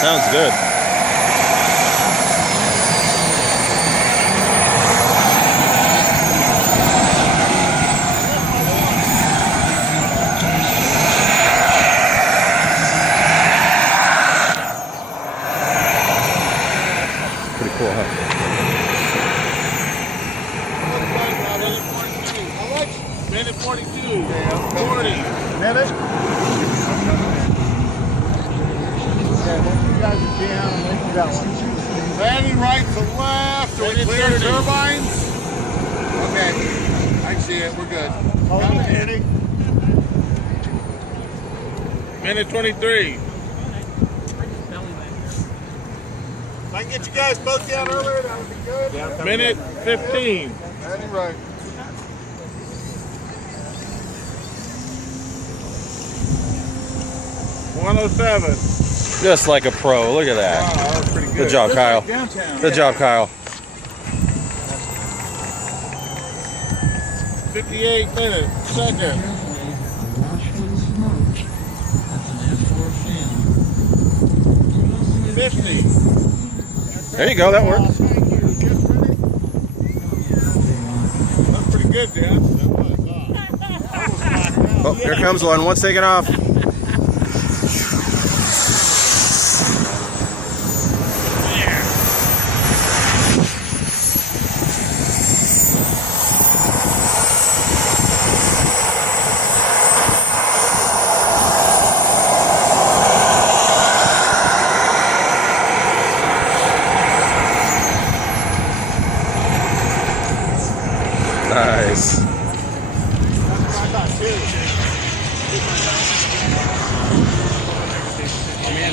Sounds good. Pretty cool, huh? How much? Minute 42. 40. Minute? Yeah, when you guys are down, and then you got one. Landing right to left. Are we clear to turbines? Okay. I see it. We're good. Hold on, Andy. Minute 23. If I can get you guys both down earlier, that would be good. Minute 15. Landing right. .107. Just like a pro. Look at that. Wow, that was pretty good. Good job, Kyle. Downtown. Good job, Kyle. 58 minutes. Second. There you go. That worked. That's pretty good, Dan. Oh, here comes one. One's taking off. Nice.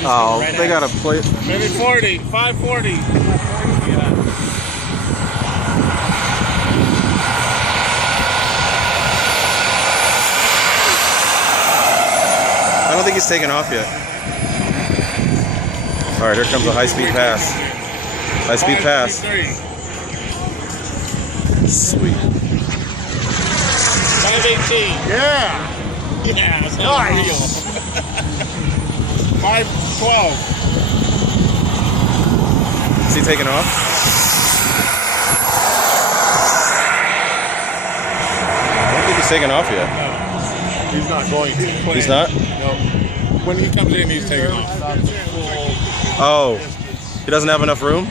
Oh, they got to play. Minute 40. 540. I don't think he's taken off yet. All right, here comes a high-speed pass. High-speed pass. Sweet. 518. Yeah. Yeah, that's Nice. 512. Is he taking off? I don't think he's taking off yet. He's not going to. He's not? No. When he comes in, he's taking off. Oh, he doesn't have enough room?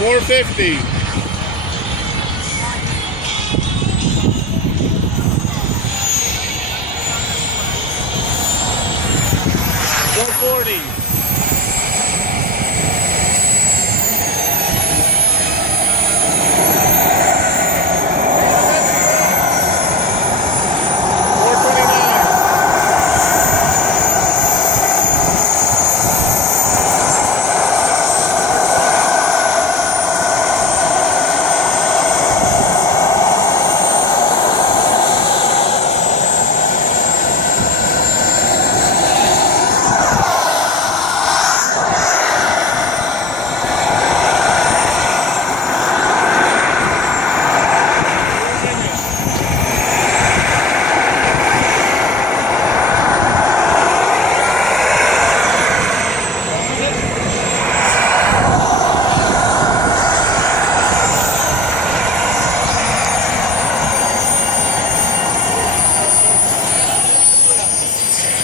450. .140.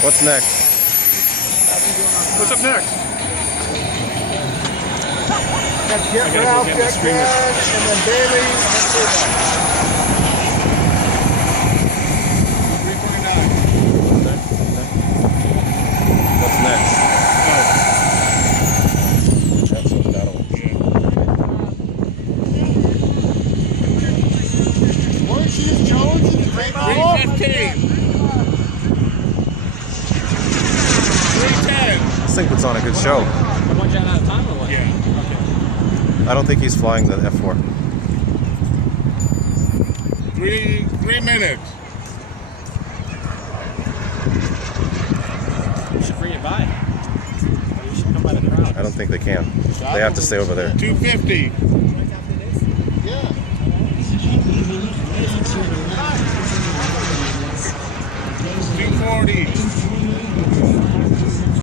What's next? What's up next? Got Jet Ralph, Jet Dad, and then Bailey, and then Turbines. 329. What's next? That's what that one. Weren't you Jones in the great ball? 315. 310. This thing puts on a good show. One jet at a time or what? Yeah. I don't think he's flying the F4. 3 minutes. You should bring it by. You should come by the crowd. I don't think they can. They have to stay over there. 250. Yeah. 240.